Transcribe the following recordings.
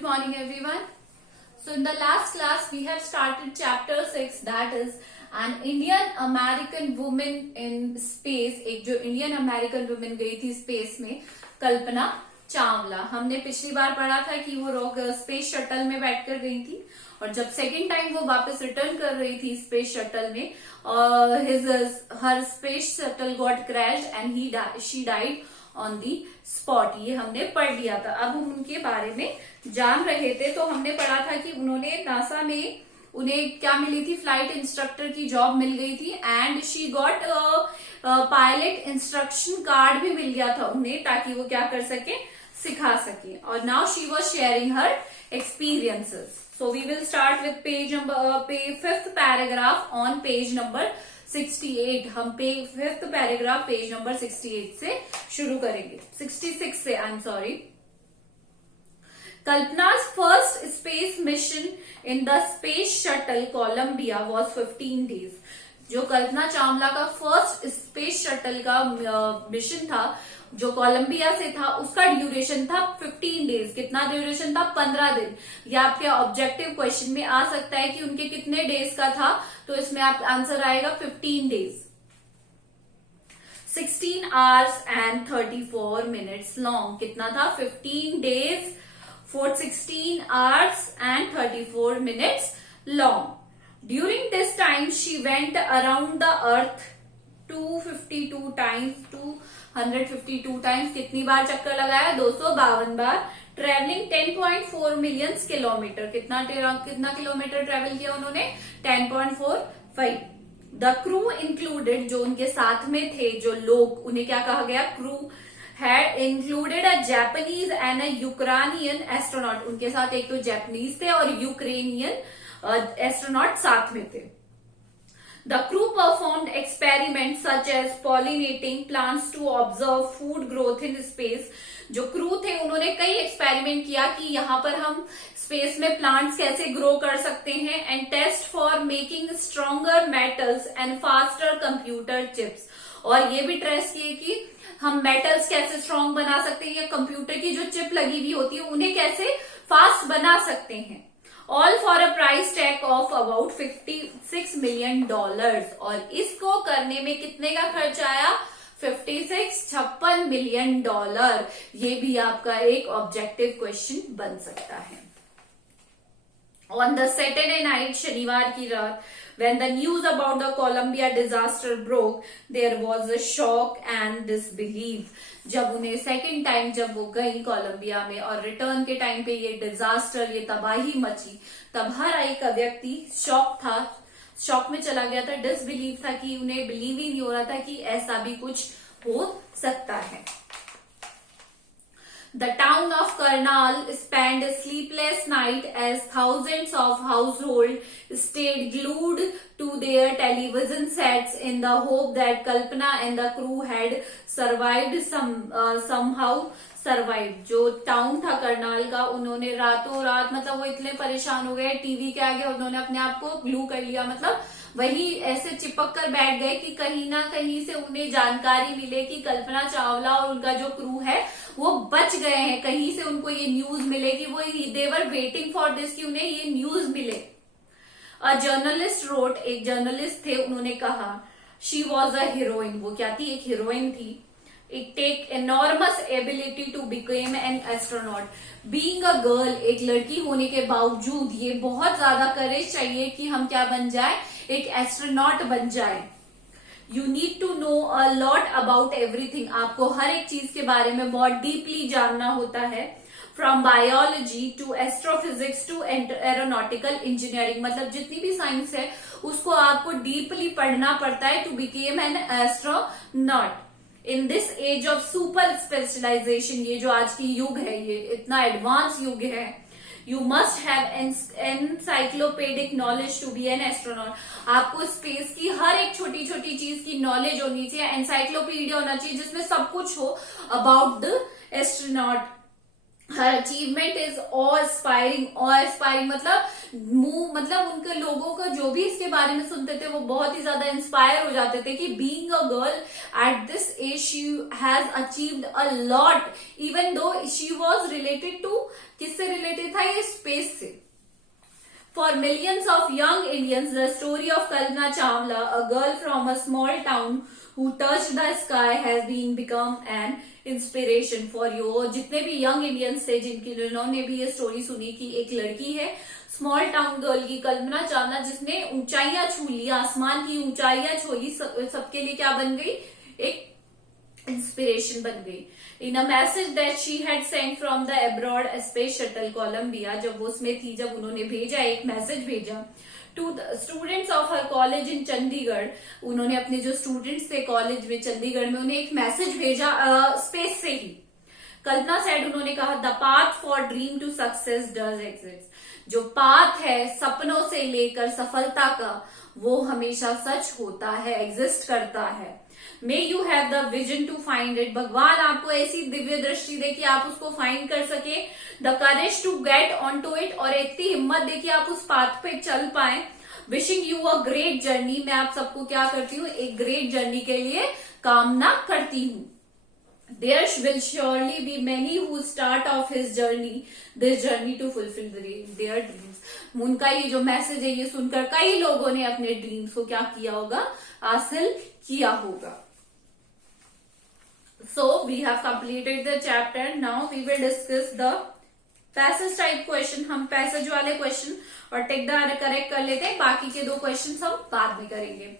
Good morning everyone. So in the last class we have started chapter 6, that is an Indian American woman in space. एक जो Indian American woman गई थी space में, कल्पना चावला. हमने पिछली बार पढ़ा था कि वो स्पेस शटल में बैठकर गई थी और जब सेकेंड टाइम वो वापस रिटर्न कर रही थी स्पेस शटल में, her space shuttle got crashed and she died on the spot. ये हमने पढ़ लिया था. अब हम उनके बारे में जान रहे थे. तो हमने पढ़ा था कि उन्होंने नासा में उन्हें क्या मिली थी, फ्लाइट इंस्ट्रक्टर की जॉब मिल गई थी and she got pilot instruction card भी मिल गया था उन्हें, ताकि वो क्या कर सके, सिखा सके. और now she was sharing her experiences. So we will start with fifth paragraph on page number 68. हम fifth paragraph page number 68 से शुरू करेंगे. 66 से, I'm sorry. Kalpana's first space mission in the space shuttle Columbia was 15 days. जो कल्पना चावला का first space shuttle का mission था जो कोलंबिया से था, उसका ड्यूरेशन था 15 डेज. कितना ड्यूरेशन था? 15 दिन. ये आपके ऑब्जेक्टिव क्वेश्चन में आ सकता है कि उनके कितने डेज का था, तो इसमें आप आंसर आएगा 15 days. 16 hours and 34 minutes long. कितना था? 15 days for 16 hours and 34 minutes long. During this time she went around the earth 252 times. 252 times. कितनी बार चक्कर लगाया? 252 बार. Travelling 10.4 million kilometre. कितना किलोमीटर ट्रेवल किया उन्होंने? 10.45. द क्रू इंक्लूडेड, जो उनके साथ में थे जो लोग, उन्हें क्या कहा गया? Crew. had included a Japanese and a Ukrainian astronaut. उनके साथ एक तो जापानीज थे और यूक्रेनियन एस्ट्रोनॉट साथ में थे. The crew performed experiments such as pollinating plants to observe food growth in space. जो क्रू थे उन्होंने कई एक्सपेरिमेंट किया कि यहाँ पर हम स्पेस में प्लांट्स कैसे ग्रो कर सकते हैं, and test for making stronger metals and faster computer chips. और ये भी टेस्ट किए कि हम मेटल्स कैसे स्ट्रॉन्ग बना सकते हैं या कंप्यूटर की जो चिप लगी हुई होती है उन्हें कैसे फास्ट बना सकते हैं. All for a price tag of about $56 million. और इसको करने में कितने का खर्च आया? 56 मिलियन डॉलर. ये भी आपका एक ऑब्जेक्टिव क्वेश्चन बन सकता है. ऑन द सैटरडे नाइट, शनिवार की रात, when the news about the Columbia disaster broke, there was a shock and disbelief. जब उन्हें सेकेंड टाइम जब वो गई कोलंबिया में और रिटर्न के टाइम पे ये डिजास्टर, ये तबाही मची, तब हर एक व्यक्ति शॉक में चला गया था. डिसबिलीव था कि उन्हें बिलीव ही नहीं हो रहा था कि ऐसा भी कुछ हो सकता है. The town of Karnal spent a sleepless night as thousands of households stayed glued to their television sets in the hope that Kalpana and the crew had somehow survived. जो टाउन था करनाल का, उन्होंने रातों रात, मतलब वो इतने परेशान हो गए टीवी के आगे, उन्होंने अपने आप को ग्लू कर लिया, मतलब वही ऐसे चिपक कर बैठ गए कि कहीं ना कहीं से उन्हें जानकारी मिले कि कल्पना चावला और उनका जो क्रू है वो बच गए हैं. कहीं से उनको ये न्यूज मिले कि वो देवर वेटिंग फॉर दिस, कि उन्हें ये न्यूज मिले. अ जर्नलिस्ट रोट, एक जर्नलिस्ट थे, उन्होंने कहा शी वॉज अ हीरोइन. वो क्या थी? एक हीरोइन थी. It take enormous ability to become an astronaut. Being a girl, एक लड़की होने के बावजूद ये बहुत ज्यादा करेज चाहिए कि हम क्या बन जाए? एक एस्ट्रोनॉट बन जाए. You need to know a lot about everything. आपको हर एक चीज के बारे में बहुत डीपली जानना होता है. From biology to astrophysics to aeronautical engineering, मतलब जितनी भी साइंस है उसको आपको डीपली पढ़ना पड़ता है to become an astronaut. In this age of super specialisation, ये जो आज की युग है, ये इतना एडवांस युग है, you must have encyclopaedic knowledge to be an astronaut. आपको स्पेस की हर एक छोटी छोटी चीज की नॉलेज होनी चाहिए. एनसाइक्लोपीडिया होना चाहिए जिसमें सब कुछ हो अबाउट द एस्ट्रोनॉट. हर अचीवमेंट इज ऑ एस्पायरिंग मतलब उनके लोगों को जो भी इसके बारे में सुनते थे वो बहुत ही ज्यादा इंस्पायर हो जाते थे कि being a girl at this age she has achieved a lot, even though she was related to, किससे रिलेटेड था ये, स्पेस से. For millions of young Indians, the story of Kalpana Chawla, a girl from a small town who touched the sky, has become an inspiration for you. और जितने भी young Indians थे जिन्होंने भी ये स्टोरी सुनी कि एक लड़की है स्मॉल टाउन गर्ल की, कल्पना चावला, जिसने ऊंचाइयां छू ली, आसमान की ऊंचाइयां छू ली, सबके लिए क्या बन गई, एक इंस्पिरेशन बन गई. In a message that she had sent from the aboard space shuttle Columbia, जब वो उसमें थी, जब उन्होंने भेजा, एक मैसेज भेजा to the students of her college in Chandigarh, उन्होंने अपने जो स्टूडेंट्स थे कॉलेज में चंडीगढ़ में, उन्हें एक मैसेज भेजा स्पेस से ही. कल्पना सेड, उन्होंने कहा, the path for dream to success does exist, जो पाथ है सपनों से लेकर सफलता का, वो हमेशा सच होता है, एग्जिस्ट करता है. May you have the vision to find it, भगवान आपको ऐसी दिव्य दृष्टि दे कि आप उसको फाइंड कर सके. The courage to get on to it, और इतनी हिम्मत दे कि आप उस पाथ पे चल पाए. Wishing you a great journey, मैं आप सबको क्या करती हूँ, एक ग्रेट जर्नी के लिए कामना करती हूँ. There will surely be many who start off this journey to fulfill their dreams. उनका ये जो मैसेज है ये सुनकर कई लोगों ने अपने ड्रीम्स को क्या किया होगा, हासिल किया होगा. So we have completed the chapter. Now we will discuss the passage type question. हम पैसेज वाले क्वेश्चन और टिक द करेक्ट कर लेते हैं, बाकी के दो क्वेश्चन हम बाद में करेंगे.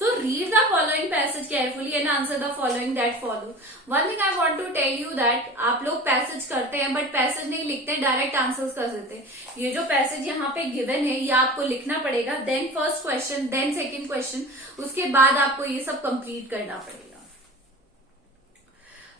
So read the following passage carefully and answer the following that follow. One thing I want to tell you that आप लोग पैसेज करते हैं बट पैसेज नहीं लिखते, डायरेक्ट आंसर्स कर देते हैं. ये जो पैसेज यहाँ पे गिवन है ये आपको लिखना पड़ेगा, then first question, then second question, उसके बाद आपको ये सब कंप्लीट करना पड़ेगा.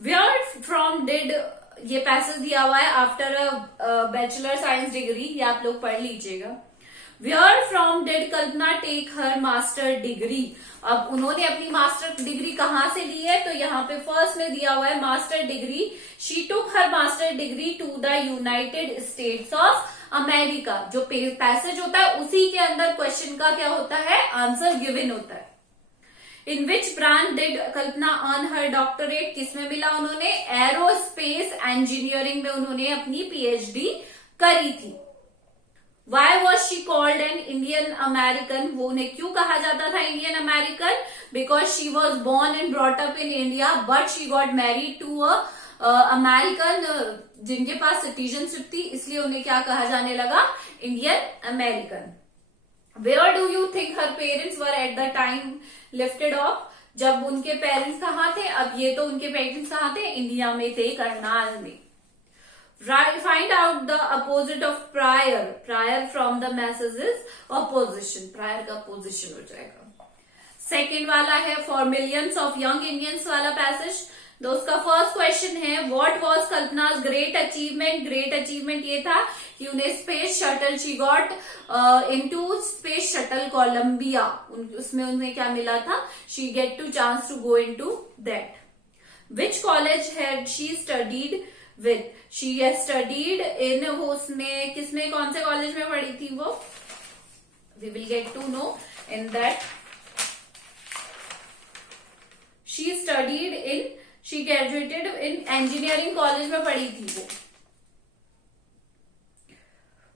Where from did, ये पैसेज दिया हुआ है after a bachelor science degree, ये आप लोग पढ़ लीजिएगा. Where from did Kalpana take her master degree, अब उन्होंने अपनी मास्टर डिग्री कहां से ली है, तो यहाँ पे फर्स्ट में दिया हुआ है master degree. She took her master degree to the United States of America. जो पैसेज होता है उसी के अंदर क्वेश्चन का क्या होता है, आंसर गिवन होता है. In which branch did Kalpana earn her doctorate, किसमें मिला उन्होंने, एरोस्पेस इंजीनियरिंग में उन्होंने अपनी पीएचडी करी थी. Why was she called an Indian American, वो उन्हें क्यों कहा जाता था Indian American, because she was born and brought up in India but she got married to a American जिनके पास सिटीजनशिप थी, इसलिए उन्हें क्या कहा जाने लगा, Indian American. Where do you think her parents were at the time lifted off, जब उनके पेरेंट्स कहाँ थे, अब ये तो उनके पेरेंट्स कहाँ थे, इंडिया में थे, करनाल में. Find out the opposite of prior. Prior from the message is opposition. Prior का position हो जाएगा. Second वाला है for millions of young Indians वाला passage. तो उसका फर्स्ट क्वेश्चन है what was Kalpana's great achievement. Great achievement ये था कि उन्हें space shuttle, she got into space shuttle Columbia, उसमें उन्हें क्या मिला था, she get to chance to go into that. Which college had she studied with, she has studied in, वो उसने किसमें, कौन से कॉलेज में पढ़ी थी वो, we will get to know in that. She studied in, she graduated in engineering college में पढ़ी थी वो.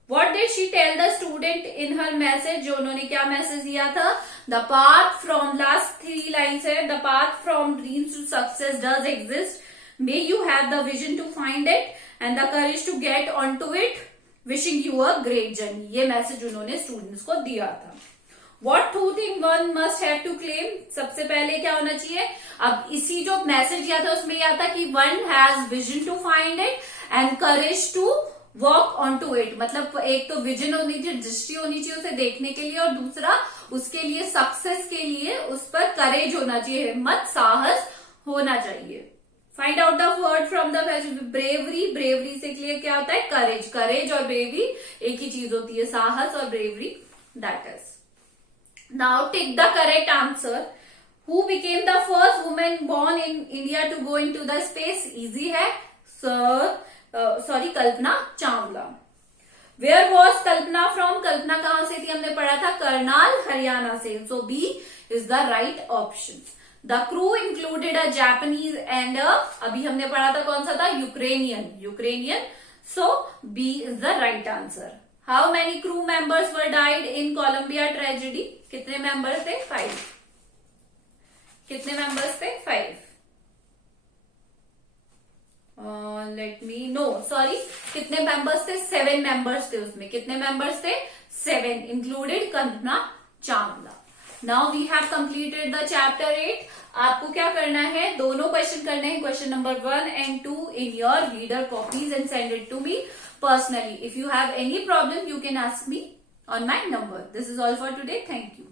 What did she tell the student in her message, जो उन्होंने क्या मैसेज दिया था, the path from, last 3 lines है, the path from dreams to success does exist, may you have the vision to find it and the courage to get onto it, wishing you a great journey. ये message उन्होंने students को दिया था. What two things one must have to claim, सबसे पहले क्या होना चाहिए, अब इसी जो मैसेज दिया था उसमें यह था कि one has vision to find it and courage to walk onto it, मतलब एक तो विजन होनी चाहिए, दृष्टि होनी चाहिए उसे देखने के लिए, और दूसरा उसके लिए सक्सेस के लिए उस पर करेज होना चाहिए, हिम्मत, साहस होना चाहिए. Find out the word from the bravery. Bravery से क्लियर क्या होता है, करेज. करेज और ब्रेवरी एक ही चीज होती है, साहस और bravery, that is. Now take the correct answer. Who became the first women born in India to go into the space, easy है sir, Kalpana Chawla. Where was Kalpana from? Kalpana कहां से थी? हमने पढ़ा था करनाल, हरियाणा से। So B is the right option. The crew included a Japanese and अभी हमने पढ़ा था कौन सा था? Ukrainian. So B is the right answer. How many crew members were died in Columbia tragedy? कितने मेंबर्स थे? 5। कितने मेंबर्स थे? 5। लेट मी नो, सॉरी, कितने मेंबर्स थे? 7 मेंबर्स थे उसमें। कितने मेंबर्स थे? 7, included Kalpana Chawla. Now we have completed the chapter 8। आपको क्या करना है? दोनों क्वेश्चन करने हैं, question number 1 and 2 in your reader copies and send it to me personally. If you have any problem, you can ask me on my number. This is all for today. Thank you.